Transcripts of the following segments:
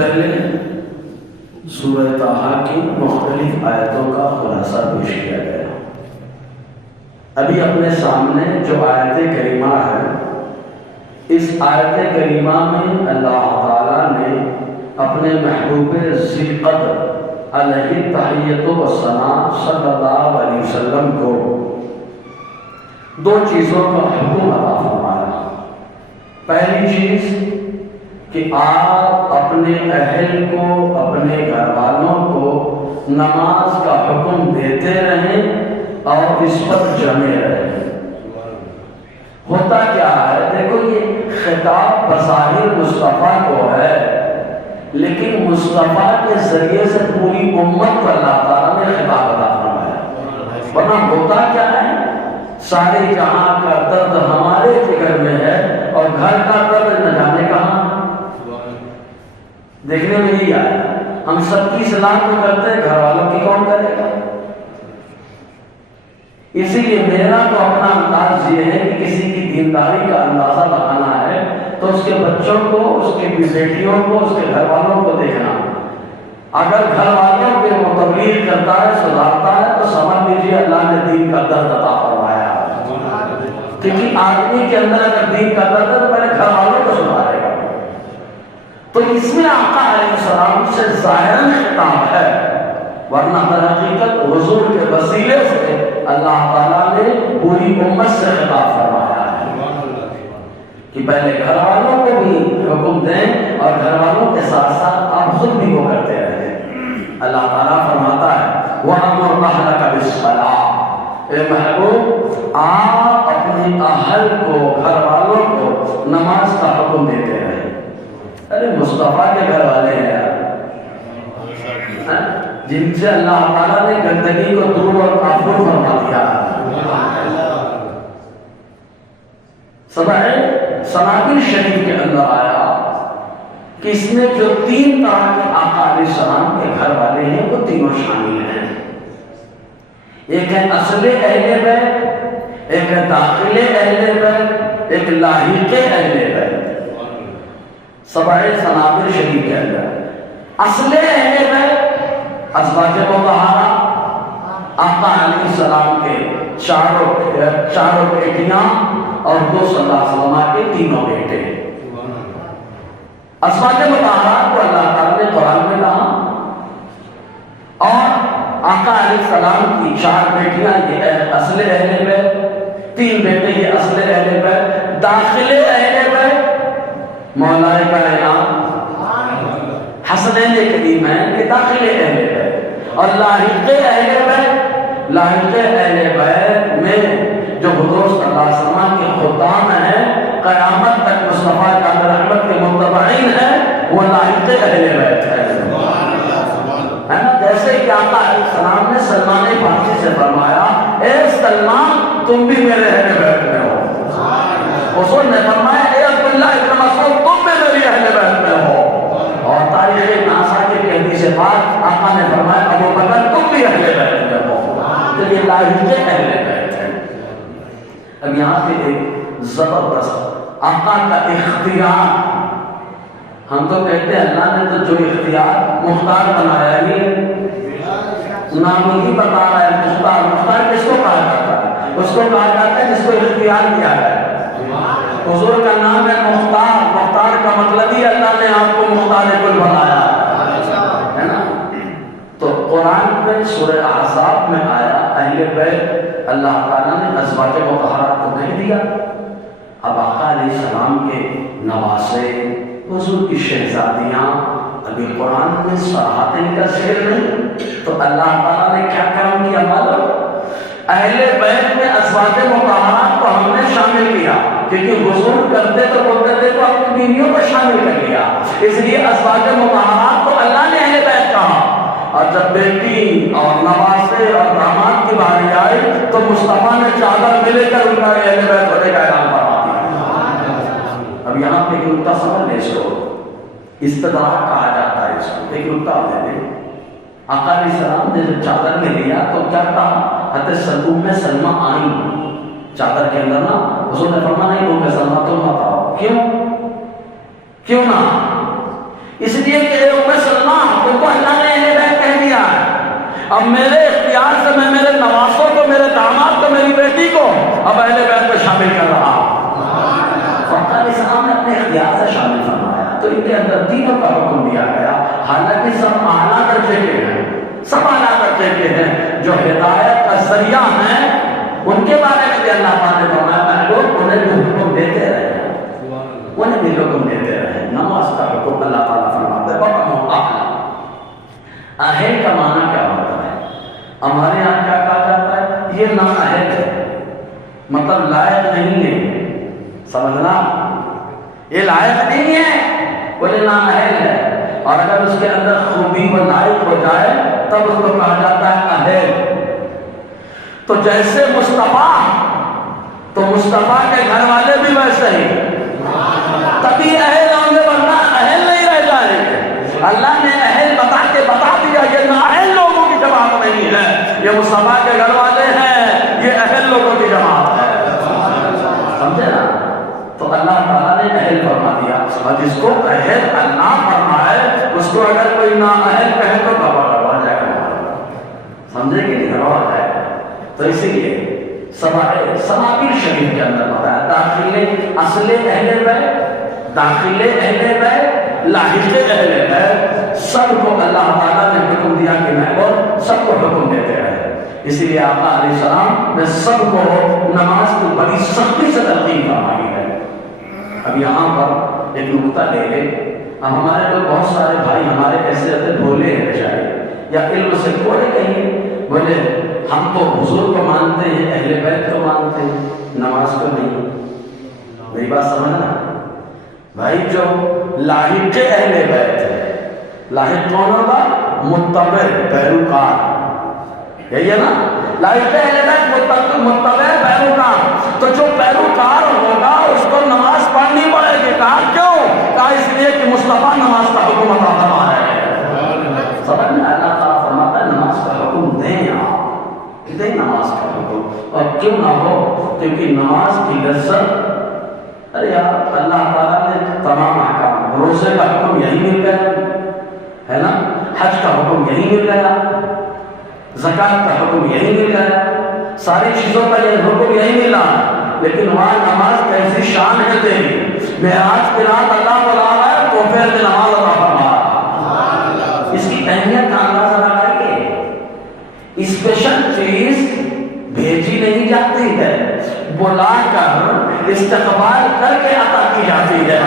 پہلے سورہ طٰہٰ کی مختلف آیتوں کا خلاصہ پیش کیا گیا۔ ابھی اپنے سامنے جو آیت کریمہ ہے، اس آیت کریمہ میں اللہ تعالیٰ نے اپنے محبوب ذی القدر علیہ تحیۃ و ثناء صلی اللہ علیہ وسلم کو دو چیزوں کا حکم عطا فرمایا۔ پہلی چیز کہ آپ اپنے اہل کو، اپنے گھر والوں کو نماز کا حکم دیتے رہیں اور اس پر جمے رہیں۔ ہوتا کیا ہے، دیکھو یہ خطاب بظاہر مصطفیٰ کو ہے، لیکن مصطفیٰ کے ذریعے سے پوری امت کو اللہ تعالیٰ نے خطاب عطا فرمایا۔ ورنہ ہوتا کیا ہے، سارے جہاں کا درد ہمارے فکر میں ہے اور گھر کا درد نہ جانے کہاں۔ دیکھنے میں نہیں آیا، ہم سب کی اصلاح تو کرتے ہیں، گھر والوں کی کون کرے گا؟ اسی لیے میرا تو اپنا انداز یہ ہے کہ کسی کی دینداری کا اندازہ لگانا ہے تو اس کے بچوں کو، اس کی بیٹیوں کو، اس کے گھر والوں کو دیکھنا۔ اگر گھر والوں کے وہ تبلیغ کرتا ہے، سدھارتا ہے، تو سمجھ لیجیے اللہ نے دین کا درد عطا فرمایا۔ کیونکہ آدمی کے اندر اگر دین کا درد ہے تو پہلے گھر والوں کو سدھارے گا۔ تو اس میں آقا علیہ السلام سے ظاہراً خطاب ہے، ورنہ در حقیقت حضور کے وسیلے سے اللہ تعالیٰ نے پوری امت سے خطاب فرمایا ہے کہ پہلے گھر والوں کو بھی حکم دیں اور گھر والوں کے ساتھ ساتھ آپ خود بھی وہ کرتے رہیں۔ اللہ تعالیٰ فرماتا ہے وَأَمُرْ أَهْلَكَ بِالصَّلَاةِ، اے محبوب آپ اپنے اہل کو، گھر والوں کو نماز کا حکم دیتے رہیں۔ ارے مصطفیٰ کے گھر والے ہیں یار، جن سے اللہ تعالیٰ نے گندگی کو دور اور کافور فرما دیا۔ سبعِ سنابل شریف کے اندر آیا کہ اس میں جو تین طرح کے آقا علیہ السلام کے گھر والے ہیں وہ تینوں شامل ہیں۔ ایک ہے اصل اہل بیت، ایک ہے داخل اہل بیت، ایک لاحق اہل بیت۔ سبعِ سنابل شریف کے اندر اصل اہل بیت ازواج مطہرہ، آقا علیہ السلام کے چاروں بیٹیاں اور دو صلی اللہ علیہ وسلم کے تینوں بیٹے۔ ازواج مطہرہ کو اللہ تعالیٰ نے قرآن میں کہا، اور آقا علیہ السلام کی چار بیٹیاں یہ اصل اہل بیت، تین بیٹے یہ اصل اہل بیت۔ داخل اہل بیت مولا کائنات حسنین کریمین کے داخل اہل بیت، اور لاحق اہل بیت، لاحق اہل بیت میں جو حضور صلی اللہ علیہ وسلم کے خدام ہیں، قیامت تک مصطفیٰ کا رحمت کے متبعین ہیں، وہ لاحق اہل بیت ہے نا۔ جیسے کہ آقا علیہ السلام نے سلمان فارسی سے فرمایا اے سلمان تم بھی میرے اہل بیت میں ہو۔ حضور نے فرمایا اے عبداللہ ابن مسعود تم بھی میری اہل بیت میں ہو۔ اور تاریخ ناسا کے حدیث پاک آقا نے فرمایا ابو بکر تم بھی اہل بیت میں ہو۔ تو یہ لاحق اہل بیت ہے۔ اب یہاں پہ ایک زبردست آقا کا اختیار، ہم تو کہتے ہیں اللہ نے تو جو اختیار مختار بنایا ہی ہے، نام ہی بتا رہا ہے مختار۔ مختار کس کو کہا جاتا ہے؟ اس کو کہا جاتا ہے جس کو اختیار دیا ہے۔ حضور کا نام ہے مختار۔ مختار کا مطلب ہی اللہ نے آپ کو مختار کل بنایا ہے نا۔ تو قرآن میں سورہ احزاب میں آیا اہل بیت، اللہ تعالیٰ نے ازواج مطہرات کو کہہ دیا۔ اب آقا علیہ السلام کے نواسے، حضور کی شہزادیاں، ابھی قرآن میں صراحتن کا ذکر نہیں، تو اللہ تعالیٰ نے کیا کام کیا معلوم؟ اہل بیت میں ازواج مطہرات کو ہم نے شامل کیا، کیونکہ حضور کرتے تو بولتے تھے تو اپنی بیویوں کو شامل کر لیا، اس لیے ازواج مطہرات کو اللہ نے اہل بیت کہا۔ اور جب بیٹی اور نواسے اور داماد کی باری آئی تو مصطفیٰ نے چادر ملے کر ان کا اہل بیت ہونے کا اعلان فرما دیا۔ اب یہاں پہ ایک نقطہ سمجھ لیں، اس کو استدراک کہا جاتا ہے۔ اس کو ایک نقطہ دے دیں۔ آقا علیہ السلام نے جب چادر میں لیا تو کیا کہا؟ حضرت ام سلمہ آئی چادر کے اندر نا، حضور نے فرمایا نہیں ام سلمہ تم مت آؤ۔ کیوں نہ؟ اس لیے کہ اب میرے اختیار سے میں میرے نواسوں کو، میرے داماد کو، میری بیٹی کو اب اہل بیت میں شامل کر رہا ہوں۔ فقط اسلام نے اپنے اختیار سے شامل فرمایا، تو ان کے اندر تینوں کا حکم دیا گیا، حالانکہ سب اعلیٰ درجے کے ہیں، سب اعلیٰ درجے کے ہیں، جو ہدایت کا ذریعہ ہیں ان کے بارے میں بھی اللہ تعالیٰ نے فرمایا لوگ انہیں بھی حکم دیتے رہے، انہیں بھی حکم دیتے رہے۔ نماز کا حکم اللہ تعالیٰ فرماتا ہے اہل کا معنی کیا ہوتا ہے؟ ہمارے یہاں کیا کہا جاتا ہے؟ یہ نااہل ہے، مطلب لائق نہیں ہے، سمجھنا، یہ لائق نہیں ہے، بولے نااہل ہے، اور اگر اس کے اندر خوبی و لائق ہو جائے تب اس کو کہا جاتا ہے اہل۔ تو جیسے مصطفیٰ، تو مصطفیٰ کے گھر والے بھی ویسے ہی، تبھی اہل ہوں گے، ورنہ اہل نہیں رہ جائیں گے۔ اللہ نے اہل بتا کے بتا دیا، یہ نااہل لوگوں کی جماعت نہیں ہے، یہ مصطفیٰ کے گھر والے ہیں، یہ اہل لوگوں کی جماعت ہے، سمجھے نا؟ تو اللہ تعالیٰ نے اہل فرما دیا، اور جس کو اہل اللہ فرمائے اس کو اگر کوئی نااہل کہے تو گڑبڑ جائے گا، سمجھے کہ نہیں گڑبڑ جائے گا۔ تو اسی لیے سماعی شریف کے اندر بتایا داخل اصل اہل بیت، داخل اہل بیت، لاحق اہل بیت، سب کو اللہ تعالیٰ نے حکم دیا کہ محبوب سب کو حکم دیتے رہے۔ اسی لیے آقا علیہ السلام نے سب کو نماز کو بڑی سختی سے تلقین فرمائی ہے۔ اب یہاں پر ایک نقطہ لے لے، ہمارے لوگ بہت سارے بھائی ہمارے ایسے ہوتے بھولے ہیں بیچارے، یا علم سے کوڑے کہیں، بولے ہم تو حضور کو مانتے ہیں، اہل بیت کو مانتے ہیں، نماز کو نہیں۔ میری بات سمجھنا بھائی، جو لاحق اہل بیت ہے، لاحق کون ہوگا؟ متبع، پیروکار، یہی ہے نا، لاحق اہل بیت متبع پیروکار۔ تو جو پیروکار ہوگا اس کو نماز پڑھنی پڑے گی۔ کہا کیوں؟ کہا اس لیے کہ مصطفیٰ نماز کا حکم عطا فرما ہے۔ سمجھ میں اللہ تعالیٰ فرماتا ہے نماز کا حکم دیں، آپ دیں نماز کا حکم، اور کیوں نہ ہو، کیونکہ نماز کی لذت، ارے یار اللہ تعالیٰ نے تمام احکام، روزے کا حکم یہی مل گیا ہے نا، حج کا حکم یہی مل گیا، زکوٰۃ کا حکم یہی مل گیا، ساری چیزوں کا یہ حکم یہی ملا، لیکن وہاں نماز کیسی شان ہے تیری، معراج کی رات اللہ بلا رہا ہے تو پھر میں نماز عطا فرما رہا، اس کی اہمیت کا اندازہ لگائیے۔ اسپیشل چیز بھیجی نہیں جاتی ہے، بلا کر استقبال کر کے عطا کی جاتی ہے۔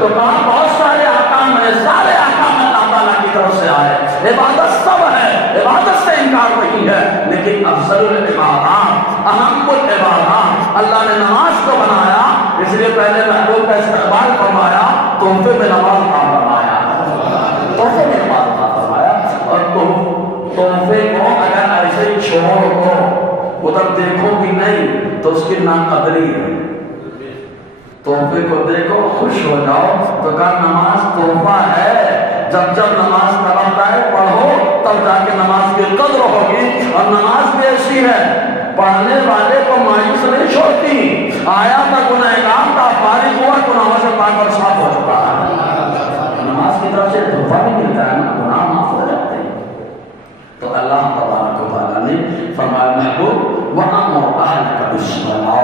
تو کہاں بہت سارے احکام ہیں، سارے احکام اللہ تعالیٰ کی طرف سے آئے، عبادت سب ہے، عبادت سے انکار نہیں ہے، لیکن افضل العبادات، اہم العبادات، اللہ نے نماز کو بنایا، اس لیے پہلے محبوب کا استقبال فرمایا، تحفے میں نماز عطا فرمایا، تحفے میں نماز عطا فرمایا، اور تحفے کو اگر ایسے چھوڑ دو، ادھر دیکھو بھی نہیں تو اس کی ناقدری ہے۔ تحفے کو دیکھو خوش ہو جاؤ، تو کہا نماز تحفہ ہے، جب جب نماز کا وقت آئے پڑھو، تب جا کے نماز کی قدر ہوگی۔ اور نماز بھی ایسی ہے، پڑھنے والے کو مایوس نہیں چھوڑتی، آیا تھا گنہگار کا، فارغ ہوا گناہوں سے پاک اور صاف ہو چکا ہے۔ نماز کی طرف سے تحفہ بھی ملتا ہے نا، گناہ معاف ہو جاتے ہیں۔ تو اللہ تبارک و تعالیٰ نے فرمایا محبوب وَأَمُرْ أَهْلَكَ بِالصَّلَاةِ،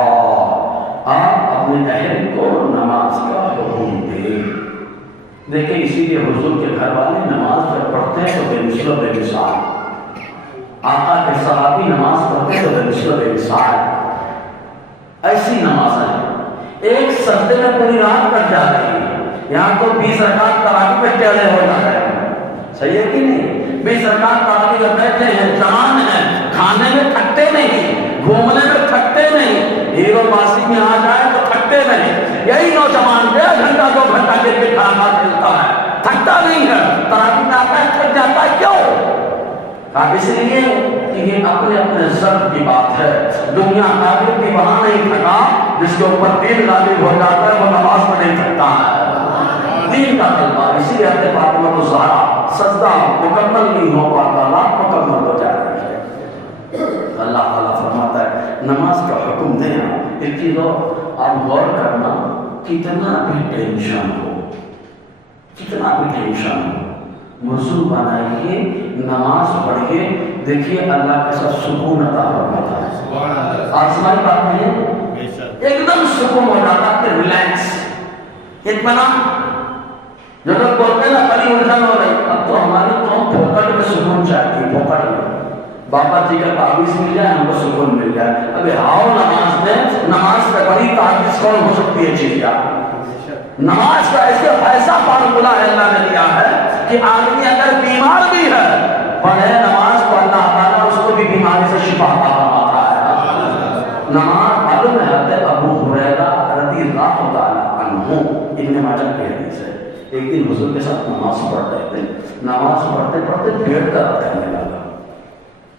آپ اپنے اہل کو نماز کا حکم دے۔ دیکھیں اسی لیے حضور کے گھر والے نماز جب پڑھتے ہیں تو بے مثل و بے مثال، آقا کے صحابی نماز پڑھتے ہیں تو بے مثل و بے مثال، ایسی نماز ہے، ایک سجدے میں پوری رات کٹ جا رہی ہے، یہاں تو 20 رکعت تراویح پہ ٹیلے ہو جا رہے ہیں، صحیح ہے کہ نہیں؟ 20 رکعت تراویح میں بیٹھے ہیں، جوان ہیں، کھانے میں تھکتے نہیں، گھومنے میں تھکتے نہیں، ہیرو باسی میں آ جائے تو تھکتے نہیں، یہی نوجوان 1.5 گھنٹہ 2 گھنٹہ کرکٹ کھیلتا ہے، تھکتا نہیں ہے، تراویح میں آتا ہے تھک جاتا ہے، کیوں؟ اس لیے کہ یہ اپنے اپنے ضرب کی بات ہے، دنیا غالب کی وہاں نہیں تھکا، جس کے اوپر دین غالب ہو جاتا ہے وہ نماز میں نہیں تھکتا ہے، دین کا طلبہ۔ اسی لیے حضرت فاطمہ الزہرا سجدہ مکمل نہیں ہو پاتا، رات مکمل ہو جاتی ہے۔ اللہ تعالیٰ فرماتا ہے نماز کا حکم دینا، ایک چیز آپ غور کرنا، کتنا بھی ٹینشن ہو، کتنا بھی ٹینشن ہو، وضو بنائیے، نماز پڑھیے، دیکھیے اللہ کے ساتھ سکون عطا فرماتا ہے۔ آسمانی بات نہیں ہے، ایک دم سکون ہو جاتا ہے، ریلیکس، اطمینان۔ جو لوگ بولتے ہیں نا بڑی الجھن ہو رہی، اب تو ہماری قوم پھوکٹ میں سکون چاہتی ہے، پھوکٹ میں بابا جی کا تعویذ مل جائے ہم کو سکون مل جائے۔ ابھی آؤ نماز میں، نماز سے بڑی تعویذ کون ہو سکتی ہے چیز؟ نماز کا ایسے ایسا فارمولہ اللہ نے دیا ہے کہ آدمی اگر بیمار بھی ہے پڑھے نماز تو اللہ تعالیٰ اس کو بھی بیماری سے شفا عطا فرماتا ہے۔ نماز معلوم ہے حضرت ابو ہریرہ رضی اللہ تعالیٰ عنہ، ابن ماجہ کی حدیث ہے، ایک دن حضور کے ساتھ نماز پڑھ رہے تھے، نماز پڑھتے پڑھتے پیٹ درد کرنے لگا،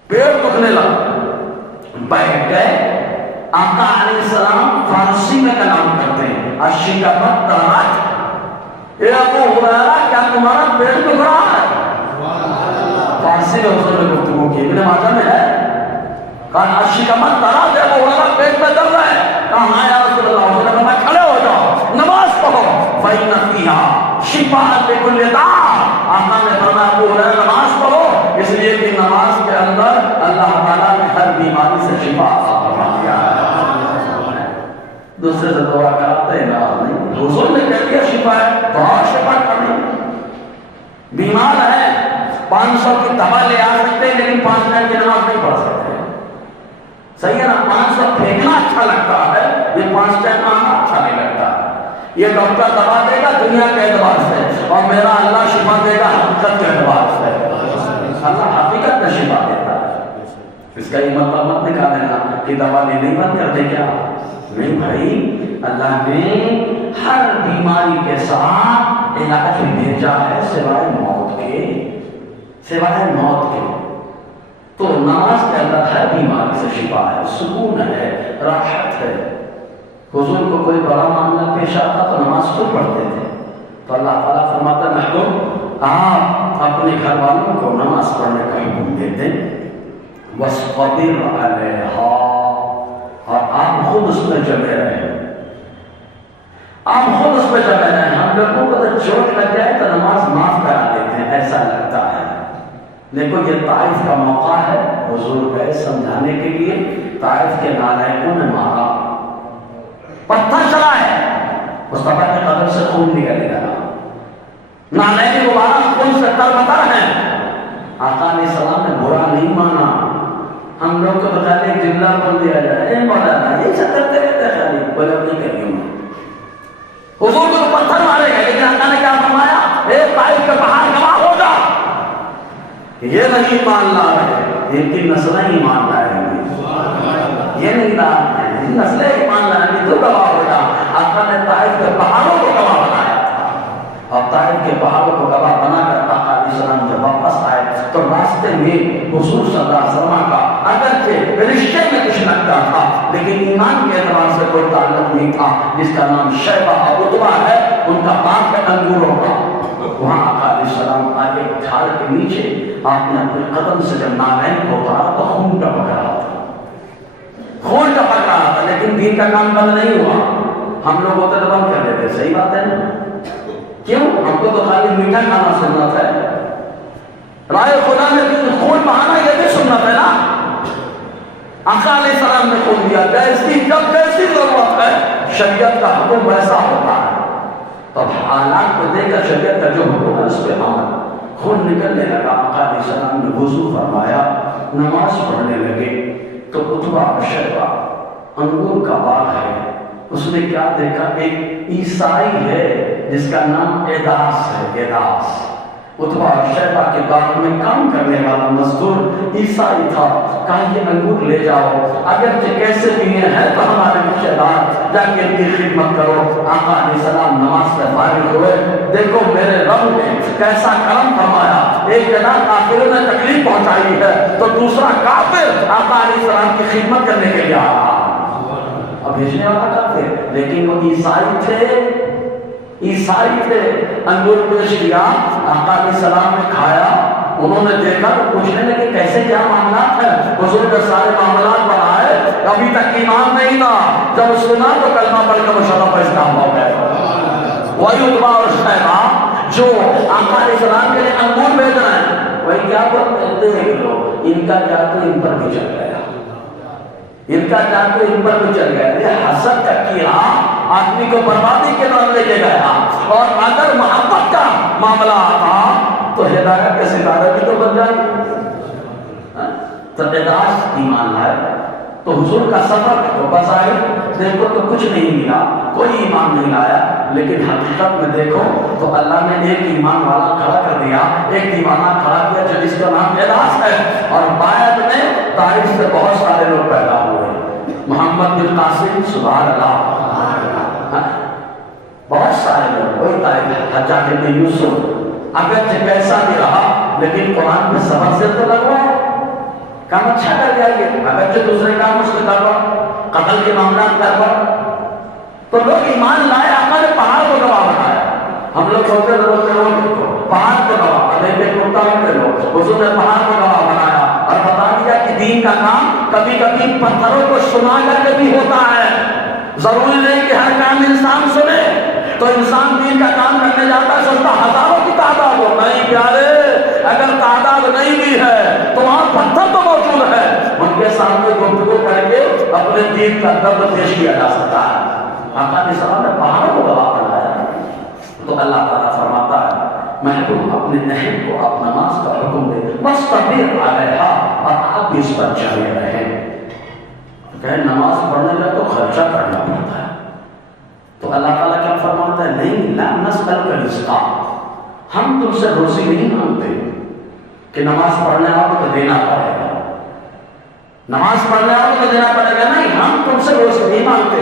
پیٹ دکھنے لگا، بیٹھ گئے۔ آقا علیہ السلام فارسی میں کلام کرتے ہیں، الشکمت ترات، اے ابو ہریرہ کیا تمہارا پیٹ دکھ رہا ہے؟ فارسی میں حضور نے گفتگو کی، ابن ماجہ میں ہے، کہا الشکمت ترات، اے ابو ہریرہ پیٹ میں درد ہے؟ کہا ہاں یا رسول اللہ، حضور نے فرمایا کھڑے ہو جاؤ، نماز پڑھو، فإن فیہا شفاء لکل داء۔ آقا نے فرمایا ابو ہریرہ نماز پڑھو، اس لیے کہ نماز کے اندر اللہ تعالیٰ نے ہر بیماری سے شفا عطا فرما دیا ہے۔ دوسرے سے دعا کراتے ہیں نہیں، حضور نے کہہ دیا شفا ہے، دعا شفا کرنی۔ بیمار ہے 500 کی دوا لے آ سکتے ہیں لیکن 5 منٹ کی نماز نہیں پڑھ سکتے، صحیح ہے نا؟ 500 پھینکنا اچھا لگتا ہے، یہ 5 ٹائم آنا اچھا نہیں لگتا ہے۔ یہ ڈاکٹر دوا دے گا دنیا کے اعتبار سے، اور میرا اللہ شفا دے گا حقیقت کے اعتبار سے۔ اللہ حقیقت میں شفا دیتا ہے، اس کا یہ مطلب مت نکالنا کہ دوا لینے بند کر دے کیا؟ نہیں بھائی، اللہ نے ہر بیماری کے ساتھ علاج بھیجا ہے سوائے موت کے، سوائے موت کے۔ تو نماز کے اندر ہر بیماری سے شفا ہے، سکون ہے، راحت ہے۔ حضور کو کوئی بڑا معاملہ پیش آتا تو نماز خود پڑھتے تھے، تو اللہ تعالیٰ فرماتا ہے محبوب آپ اپنے گھر والوں کو نماز پڑھنے کا حکم دیتے، وَاصْطَبِرْ عَلَيْهَا، اور آپ خود اس میں جمے رہیں، آپ خود اس میں جمے رہیں۔ ہم لوگوں کو تو چوٹ لگ جائے تو نماز معاف کرا دیتے ہیں، ایسا لگتا ہے۔ دیکھو یہ طائف کا موقع ہے، حضور گئے سمجھانے کے لیے، طائف کے نالائقوں نے مارا، پتھر چلا ہے، مصطفیٰ کے قدم سے خون نکلنے لگا، نالائق مبارک خون سے تربتر ہیں۔ آقا علیہ السلام نے برا نہیں مانا، ہم لوگ کو بتا دیں جملہ بول دیا جائے، اے مولانا یہ سب کرتے رہتے ہیں خالی، بولے نہیں کریوں میں حضور کو پتھر مارے گا، لیکن آقا نے کیا فرمایا؟ اے طائف کے پہاڑ گواہ ہو جا، یہ نہیں مان لا رہے، ان کی نسلیں ایمان لائے ہیں، یہ نہیں لا رہے ہیں، نسلیں ایمان لائے ہیں، تو گواہ ہو جا۔ آقا نے طائف کے پہاڑوں کو گواہ بنایا تھا، اور طائف کے پہاڑوں کو گواہ بنا کر آقا علیہ السلام جب واپس آئے تو راستے میں حضور صلی اللہ علیہ وسلم کا اگرچہ رشتے میں کچھ لگتا تھا لیکن ایمان کے اعتبار سے کوئی تعلق نہیں تھا، جس کا نام شیبہ اور عتبہ ہے، ان کا باغ ہے انگوروں کا۔ وہاں آقا علیہ السلام آگے جھاڑ کے نیچے آپ نے اپنے قدم سے جب نالین کو اتارا تو خون ٹپک رہا تھا، خون ٹپک رہا تھا، لیکن دین کا کام بند نہیں ہوا۔ ہم لوگ ہوتے تو بند کر دیتے، صحیح بات ہے نا؟ کیوں؟ ہم کو تو خالی میٹھا کھانا سنت ہے، رائے خدا نے خون بہانا یہ بھی سنت ہے نا۔ آقا علیہ السلام نے خون دیا، جیسی جب جیسی ضرورت ہے شریعت کا حکم ویسا ہوتا ہے، تب حالات کو دیکھ کر شریعت کا جو حکم ہے اس پہ عمل۔ خون نکلنے لگا، آقا علیہ السلام نے وضو فرمایا، نماز پڑھنے لگے تو عتبہ اور شیبہ انگور کا باغ ہے، اس نے کیا دیکھا؟ ایک عیسائی ہے جس کا نام ایداس ہے، ایداس۔ عتبہ اور شیبہ کے باغ میں کام کرنے والا مزدور عیسائی تھا، کہا یہ انگور لے جاؤ، اگرچہ کیسے بھی ہیں تو ہمارے رشتے دار، جا کے ان کی خدمت کرو۔ آقا علیہ السلام نماز سے فارغ ہوئے، دیکھو میرے رب نے کیسا کرم فرمایا، ایک جناب کافروں نے تکلیف پہنچائی ہے تو دوسرا کافر آقا علیہ السلام کی خدمت کرنے کے لیے آ رہا۔ اب بھیجنے والا کافر، لیکن وہ عیسائی تھے، عیسائی تھے۔ انگور پیش کیا، آقا علیہ السلام نے کھایا، انہوں نے دیکھا تو پوچھنے لگے کیسے کیا معاملات ہیں؟ حضور کے سارے معاملات بتائے، ابھی تک ایمان نہیں تھا، جب سنا تو کلمہ پڑھ کر مشرف اسلام ہو گئے۔ وہی عتبہ اور شیبہ جو آقا علیہ السلام کے لیے انگور ان کا جادو ان پر بھی چل گیا، ان کا جادو ان پر بھی چل گیا. یہ حسد کا کیڑا آدمی کو بربادی کے نام لے کے گیا. اور اگر محبت کا معاملہ آتا تو ہدایت کے ستارے بھی تو بن جائے. تو اعتراض ایمان لائے تو حضور کا سفر تو بس آئے، دیکھو تو کچھ نہیں ملا، کوئی ایمان نہیں لایا. لیکن حقیقت میں دیکھو تو اللہ نے ایک ایمان والا کھڑا کر دیا، ایک دیوانہ کھڑا کیا جو جس کا نام اعراض ہے. اور بعد میں طائف سے بہت سارے لوگ پیدا ہوئے. محمد بن قاسم سبحان اللہ، بہت سارے لوگ. وہی طائف حجاج بن یوسف اگرچہ کیسا بھی رہا لیکن قرآن میں صبر سے تو لگوا ہے، کام اچھا کر گیا. یہ اگرچہ دوسرے کام اس نے کروا، قتل کے معاملات کروا، تو لوگ ایمان لائے. آقا نے پہاڑ کو گواہ بنایا. ہم لوگ ہوتے پہاڑ کو گواہ، حضور نے پہاڑ کو گواہ بنایا اور بتا دیا کہ دین کا کام کبھی کبھی پتھروں کو سنا کر کے بھی ہوتا ہے. ضروری نہیں کہ ہر کام انسان سنے. تو انسان دین کا کام کرنے جاتا ہے، سوچتا ہزاروں کی تعداد ہو. نہیں پیارے، اگر تعداد نہیں بھی ہے تو وہاں پتھر تو موجود ہے، ان کے سامنے گفتگو کر کے اپنے دین کا درد پیش کیا جا سکتا ہے. آقا علیہ السلام نے پہاڑوں کو گواہ بنایا. تو اللہ تعالیٰ فرماتا ہے محبوب اپنے نہر کو آپ نماز کا حکم دے، بس تبیر علیہا، اور آپ بھی اس پر چلے رہیں. کہ نماز پڑھنے کا تو خرچہ کرنا پڑتا ہے. تو اللہ تعالیٰ کیا فرماتا ہے؟ نہیں، لا نسألک رزقا، ہم تم سے روزی نہیں مانگتے کہ نماز پڑھنے آؤ تو دینا پڑے گا، نماز پڑھنے آؤ تو دینا پڑے گا. نہیں، ہم تم سے روزی نہیں مانگتے.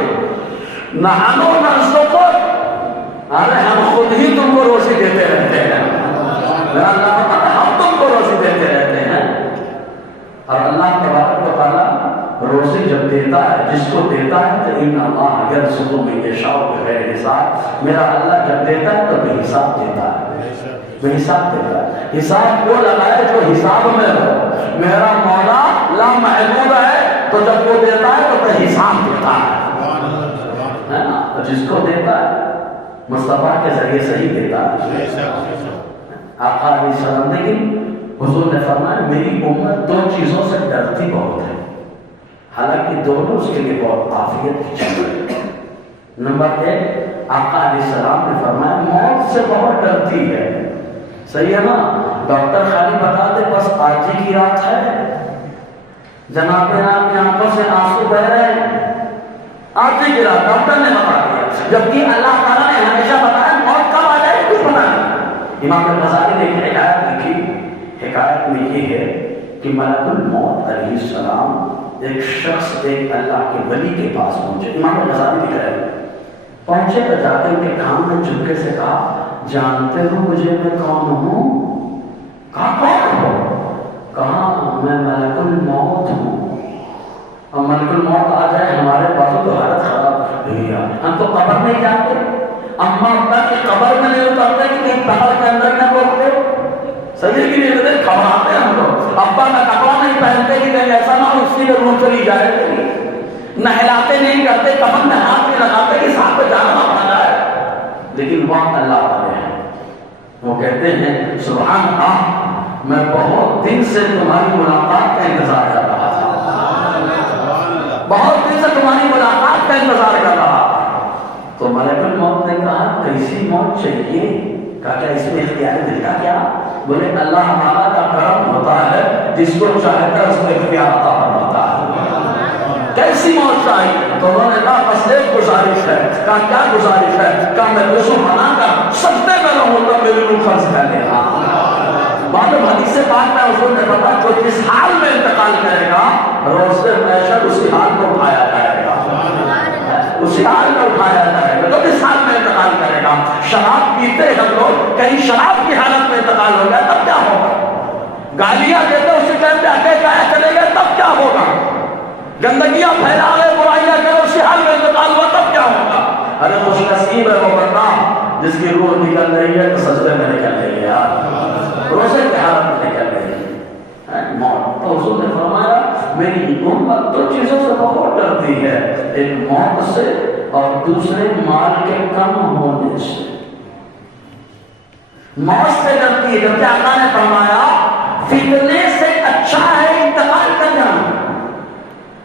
نحنو نرزقک، ارے ہم خود ہی تم کو روزی دیتے رہتے ہیں. اللہ تعالیٰ ہم تم کو روزی دیتے رہتے ہیں. اور اللہ تبارک و تعالیٰ روزی جب دیتا ہے جس کو دیتا ہے تو ان اللہ یرزق من یشاء بغیر حساب. میرا اللہ جب دیتا ہے تو بے حساب دیتا ہے، بے حساب دیتا ہے. حساب وہ لگائے جو حساب میں ہو. میرا مولا لا محدود ہے تو جب وہ دیتا ہے تو بے حساب دیتا ہے نا. تو جس کو دیتا ہے مصطفیٰ کے ذریعے صحیح دیتا ہے. آقا علیہ السلام لیکن حضور نے فرمایا میری امت دو چیزوں سے ڈرتی بہت ہے، حالانکہ دونوں اس کے لیے بہت عافیت کی چیز ہے. نمبر ایک، آقا علیہ السلام نے فرمایا موت سے بہت ڈرتی ہے. صحیح ہے نا؟ ڈاکٹر خالی بتا دے بس آج ہی کی رات ہے، جناب آپ کی آنکھوں سے آنسو بہ رہے ہیں، آج ہی کی رات ڈاکٹر نے بتا دیا. جبکہ اللہ تعالیٰ نے ہمیشہ بتایا موت کب آ جائے کچھ پتا نہیں. امام الغزالی نے ایک حکایت لکھی، حکایت میں یہ ہے کہ ملک الموت علیہ السلام ایک شخص ایک اللہ کے ولی کے پاس پہنچے. امام الغزالی لکھ رہے ہیں پہنچے تو جاتے ان کے کان میں جھکے سے کہا جانتے ہو مجھے میں کون ہوں؟ کہا کون ہو؟ کہا میں ملک الموت ہوں. اور ملک الموت آ جائے ہمارے پاس تو حالت خراب ہوئی ہے. ہم تو قبر نہیں جاتے، اما ابا کی قبر میں نہیں اترتے کہ کہیں پہاڑ کے اندر نہ روکتے. صحیح کی نہیں کھبراتے ہیں ہم لوگ. ابا کا کپڑا نہیں پہنتے کہ کہیں ایسا نہ ہو اس کی روح چلی جائے. نہلاتے نہیں کرتے، کفن میں ہاتھ نہیں لگاتے کہ ساتھ پہ جانا پڑ جائے. لیکن وہاں اللہ والے ہیں، وہ کہتے ہیں سبحان اللہ میں بہت دن سے تمہاری ملاقات کا انتظار کر رہا تھا، بہت دن سے تمہاری ملاقات کا انتظار کر رہا تھا. تو ملک الموت نے کہا کیسی موت چاہیے؟ کہا کیا اس میں اختیار دل کا کیا؟ بولے اللہ تعالیٰ کا کرم ہوتا ہے جس کو چاہتا ہے اس میں اختیار عطا فرماتا ہے. کیسی موت چاہیے؟ تو انہوں نے کہا بس ایک گزارش ہے. کہا کیا گزارش ہے؟ کہا میں وضو بنا کر سجدے میں رہوں تو میری روح قبض کر لے گا. معلوم حدیث پاک میں حضور نے بتایا جو جس حال میں انتقال کرے گا روز محشر اسی حال میں اٹھایا جائے گا، اسی حال میں اٹھایا جائے گا. جو جس حال میں انتقال کرے گا. شراب پیتے ہم لوگ، کہیں شراب کی حالت میں انتقال ہو گیا تب کیا ہوگا؟ گالیاں دیتے اسی ٹائم پہ اٹیک آیا چلے گئے تب کیا ہوگا؟ گندگیاں پھیلا رہے، برائیاں کرے اسی حال میں انتقال ہوا تب کیا ہوگا؟ ارے خوش نصیب ہے وہ بندہ جس کی روح نکل رہی ہے تو سجدے میں نکل رہی ہے یار، روزے کی حالت میں نکل رہی ہے موت. تو حضور نے فرمایا میری امت دو چیزوں سے بہت ڈرتی ہے، ایک موت سے اور دوسرے مال کے کم ہونے سے. موت سے ڈرتی ہے. جبکہ آقا نے فرمایا فتنے سے اچھا ہے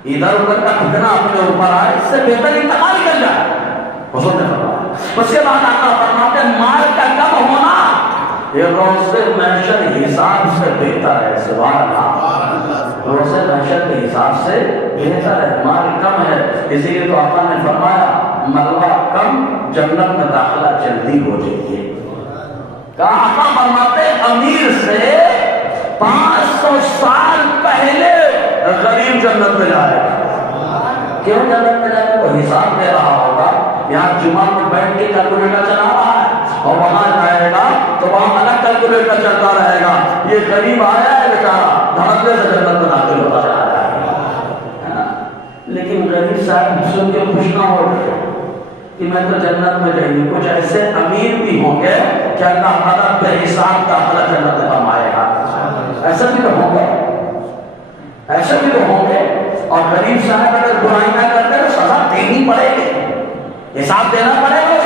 ادھر ادھر کا فتنہ اپنے اوپر آئے، اس سے بہتر انتقال کر جائے۔ حضور نے فرمایا۔ اس کے بعد آقا فرماتے ہیں مال کا کم ہونا یہ روز محشر حساب سے بہتر ہے۔ سبحان اللہ، روز محشر کے حساب سے بہتر ہے، مال کم ہے۔ اسی لیے تو آقا نے فرمایا ملوہ کم جنت میں داخلہ جلدی ہو جائیے۔ کہا آقا فرماتے امیر سے 500 سال پہلے غریب جنت میں جائے گا۔ کیوں جنت میں جائے گا؟ وہ حساب دے رہا ہوگا، یہاں جمعہ میں بیٹھ کے کیلکولیٹر چلا رہا ہے، اور وہاں جائے گا تو وہاں الگ کیلکولیٹر چلتا رہے گا۔ یہ غریب آیا ہے بیچارہ دھڑکنے سے جنت میں داخل ہوتا جا رہا ہے۔ لیکن غریب صاحب سن کے خوش نہ ہو رہے کہ میں تو جنت میں جائیں گے۔ کچھ ایسے امیر بھی ہوں گے کہ اللہ تعالیٰ بے حساب داخلہ جنت میں فرمائے گا۔ ایسے بھی تو ہوں گے، ایسے بھی تو ہوں گے۔ اور غریب صاحب اگر برائی نہ کرتے تو سزا دینی پڑے گی، حساب دینا پڑے گا۔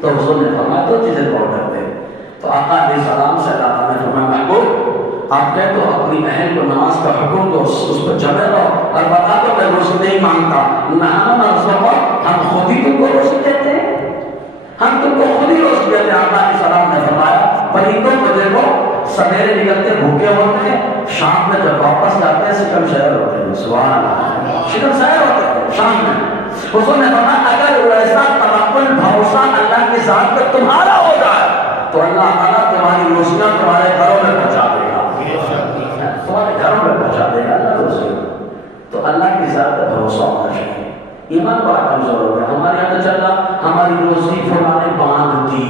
تو حضور نے فرمایا دو چیزیں غور کرتے ہیں۔ تو آقا علیہ السلام سے اللہ تعالیٰ نے فرمایا محبوب آپ کہہ تو اپنی اہل کو نماز کا حکم دو، اس پر جمع رہو اور بتا دو میں روزی نہیں مانگتا، ہم خود ہی تم کو روزی دیتے ہیں، ہم تم کو خود ہی روزی دیتے ہیں۔ آقا علیہ السلام نے فرمایا پرندوں کو دیکھو سویرے نکلتے بھوکے ہوتے ہیں، شام میں جب واپس جاتے ہیں شکم شہر ہوتے ہیں۔ سبحان اللہ، شکم شہر ہوتے ہیں شام میں۔ حضور نے فرمایا اگر ایسا توکل بھروسہ اللہ کی ذات پہ تمہارا ہو جائے تو اللہ تعالیٰ تمہاری روزیاں تمہارے گھروں میں پہنچا دے گا، تمہارے گھروں میں پہنچا دے گا اللہ روزیاں۔ تو اللہ کی ذات پہ بھروسہ ہونا چاہیے۔ ایمان بڑا کمزور ہو گیا ہمارے یہاں، تو چل رہا ہماری روزی فلاں نے باندھ دی۔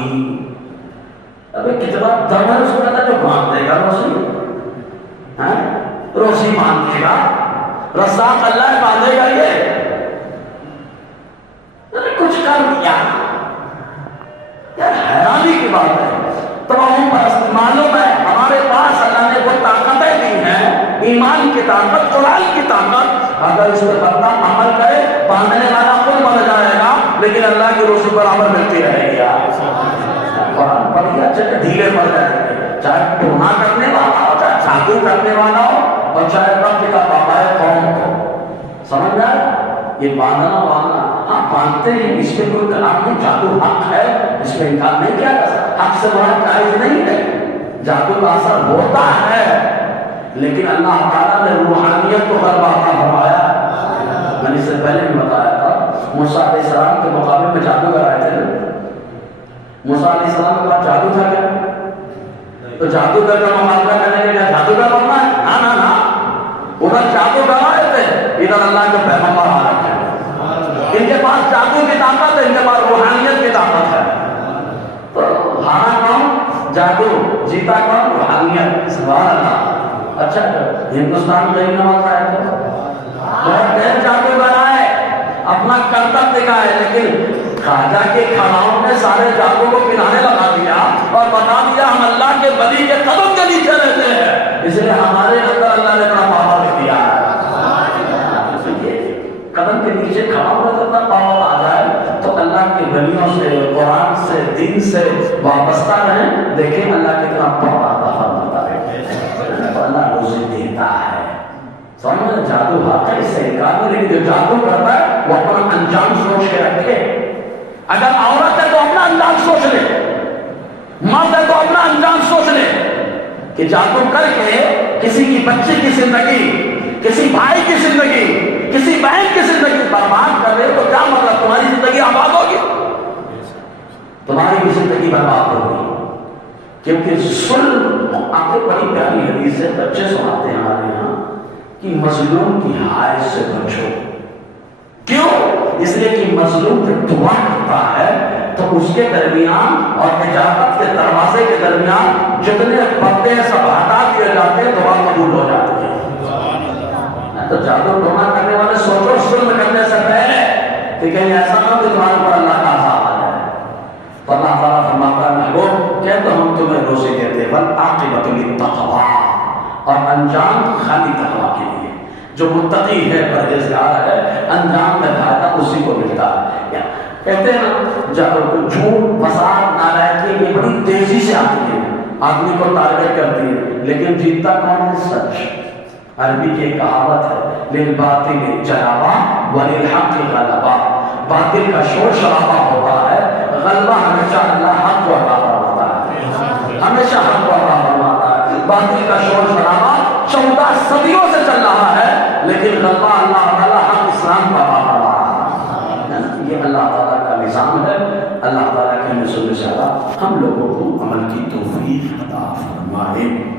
ابھی کتنا دم ہے اس کو کہتا جو باندھ دے گا روزی، روزی باندھ دے گا، رزاق اللہ باندھے گا۔ یہ کچھ کر دیا یار، حیرانی کی بات ہے۔ تمام پرست معلوم ہے ہمارے پاس اللہ نے وہ طاقتیں دی ہیں، ایمان کی طاقت، قرآن کی طاقت، اگر اس پر بندہ عمل کرے باندھنے والا خود بن جائے گا، لیکن اللہ کی روزی پر عمل ملتی رہے گی۔ قرآن پڑھ لیا چاہے ڈھیلے پڑ جائیں گے، چاہے ٹونا کرنے والا ہو، چاہے جادو کرنے والا ہو، اور چاہے رب کا بابا قوم ہو۔ سمجھ جائے یہ باندھنا وانا، ہاں باندھتے ہیں، اس میں کوئی کلام نہیں، جادو حق ہے، اس میں انکار نہیں کیا جا سکتا، حق سے بڑا جائز نہیں ہے، جادو کا اثر ہوتا ہے، لیکن اللہ تعالیٰ نے روحانیت کو غلبہ عطا فرمایا۔ میں نے اس سے پہلے بھی بتایا تھا موسیٰ علیہ السلام کے مقابلے میں جادوگر آئے تھے۔ موسیٰ علیہ السلام کے پاس جادو تھا کیا؟ تو جادوگر کا مقابلہ کرنے کے لیے جادوگر بننا ہے؟ نا نا نا، ادھر جادوگر آئے تھے، ادھر اللہ کے پیغمبر آ رہے ہیں۔ ان کے پاس جادو کی طاقت ہے، ان کے پاس روحانیت کی طاقت ہے۔ تو ہارا کون؟ جادو، جیتا کون؟ روحانیت۔ سبحان اللہ۔ اچھا ہندوستان میں ہی نواز آئے تو بہت دیر جادوگر آئے، اپنا کرتب دکھائے، لیکن خواجہ کے کھڑاؤں نے سارے جادو کو کنارے لگا دیا اور بتا دیا ہم اللہ کے ولی کے قدم کے نیچے رہتے ہیں، اس لیے ہمارے اندر اللہ نے بڑا پاور دیا ہے۔ قدم کے نیچے کھڑا ہوا تو اتنا پاور آ جائے تو اللہ کے ولیوں سے، قرآن سے، دین سے وابستہ رہیں، دیکھیں اللہ کتنا پاور عطا فرماتا ہے، تو اللہ روزی دیتا ہے۔ سمجھ جادو حق ہے، اس سے انکار نہیں، لیکن جو جادو کرتا ہے وہ اپنا انجام سوچ کے رکھے۔ اگر عورت ہے تو اپنا انجام سوچ لے، مرد ہے تو اپنا انجام سوچ لے کہ جادو کر کے کسی کی بچی کی زندگی، کسی بھائی کی زندگی، کسی بہن کی زندگی برباد کر رہے تو کیا مطلب؟ تمہاری زندگی آباد ہوگی، تمہاری بھی زندگی برباد ہوگی، کیونکہ ظلم آپ بڑی پیاری حدیث ہے، بچے سناتے ہیں ہمارے یہاں کہ مظلوم کی ہائے سے بچو۔ کیوں؟ اس لیے کہ مظلوم جب دعا کرتا ہے تو اس کے درمیان اور اجابت کے دروازے کے درمیان جتنے پردے سب ہٹا دیے جاتے ہیں، دعا قبول ہو جاتی ہے۔ تو جادو ٹونا کرنے والے سوچو ظلم کرنے سے پہلے کہ کہیں ایسا نہ کہ تمہارے اوپر اللہ کا عذاب آ جائے۔ تو اللہ تعالیٰ فرماتا ہے محبوب کہ تو ہم تمہیں روزی دیتے والعاقبۃ للتقویٰ، اور انجام خالی تقویٰ کے لیے، جو متقی ہے پرہیزگار ہے انجام میں فائدہ اسی کو ملتا ہے۔ کہتے ہیں جب جھوٹ، فساد، نالائکی یہ بڑی تیزی سے آتی ہے، آدمی کو ٹارگیٹ کرتی ہے، لیکن جیتتا کون ہے؟ سچ۔ عربی کی ایک کہاوت ہے للباطل جلوہ وللحق غلبہ، باطل کا شور شرابہ ہوتا ہے، غلبہ ہمیشہ اللہ حق کو عطا فرماتا ہے، ہمیشہ حق کو عطا فرماتا ہے۔ باطل کا شور شرابہ 14 صدیوں سے چل رہا ہے، لیکن غلبہ اللہ تعالیٰ حق اسلام کو عطا فرما رہا ہے۔ یہ اللہ تعالیٰ کا نظام ہے۔ اللہ تعالیٰ کے نزول سے ہم لوگوں کو عمل کی توفیق عطا فرمائے۔